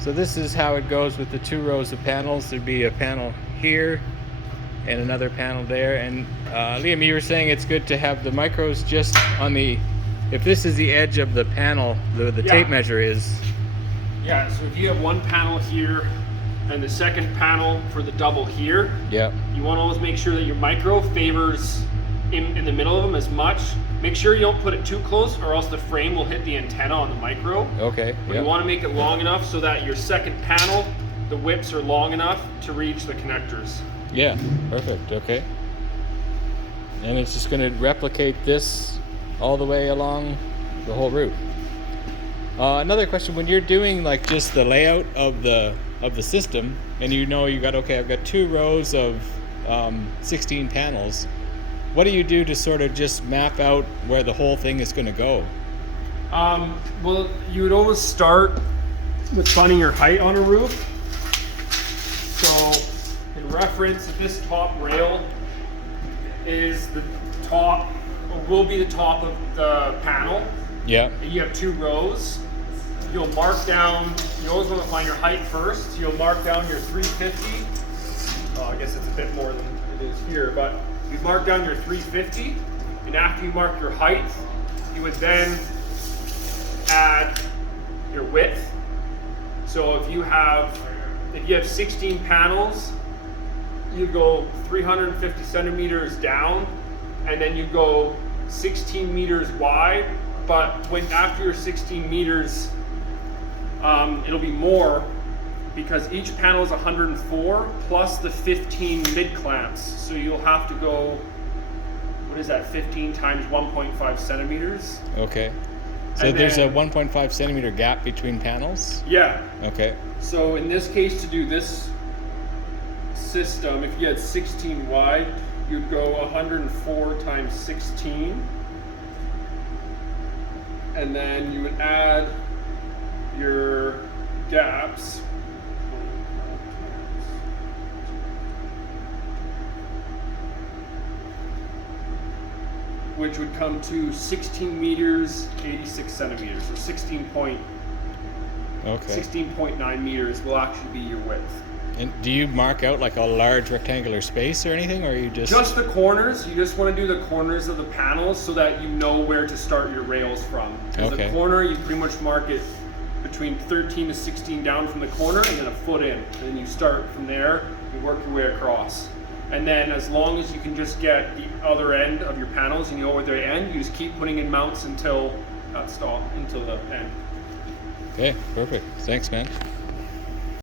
So this is how it goes with the 2 rows of panels. There'd be a panel here and another panel there. And Liam, you were saying it's good to have the micros just on the, if this is the edge of the panel, the Yeah. tape measure is. Yeah, so if you have one panel here and the second panel for the double here, Yeah. you want to always make sure that your micro favors in the middle of them as much. Make sure you don't put it too close or else the frame will hit the antenna on the micro. Okay. But Yeah. you want to make it long enough so that your second panel, the whips are long enough to reach the connectors. Yeah. Perfect. Okay. And it's just going to replicate this all the way along the whole route. Another question: when you're doing like just the layout of the system, and you know you got, okay, I've got 2 rows of 16 panels. What do you do to sort of just map out where the whole thing is going to go? Well, you would always start with finding your height on a roof. So, in reference, this top rail is the top, or will be the top of the panel. Yeah. And you have 2 rows. You'll mark down, you always want to find your height first. So you'll mark down your 350. I guess it's a bit more than it is here, but you mark down your 350, and after you mark your height, you would then add your width. So if you have 16 panels, you go 350 centimeters down, and then you go 16 meters wide. But after your 16 meters, it'll be more because each panel is 104 plus the 15 mid clamps. So you'll have to go, what is that, 15 times 1.5 centimeters? Okay. So And there's then- a 1.5 centimeter gap between panels? Yeah. Okay. So in this case, to do this system, if you had 16 wide, you'd go 104 times 16. And then you would add your gaps. Which would come to 16 meters, 86 centimeters. So 16.9 meters will actually be your width. And do you mark out like a large rectangular space or anything, or you just? Just the corners. You just want to do the corners of the panels so that you know where to start your rails from. Because Okay. the corner, you pretty much mark it between 13 to 16 down from the corner and then a foot in. And then you start from there, you work your way across. And then as long as you can just get the other end of your panels and you know where they end, you just keep putting in mounts until that stop, until the end. Okay, perfect. Thanks, man.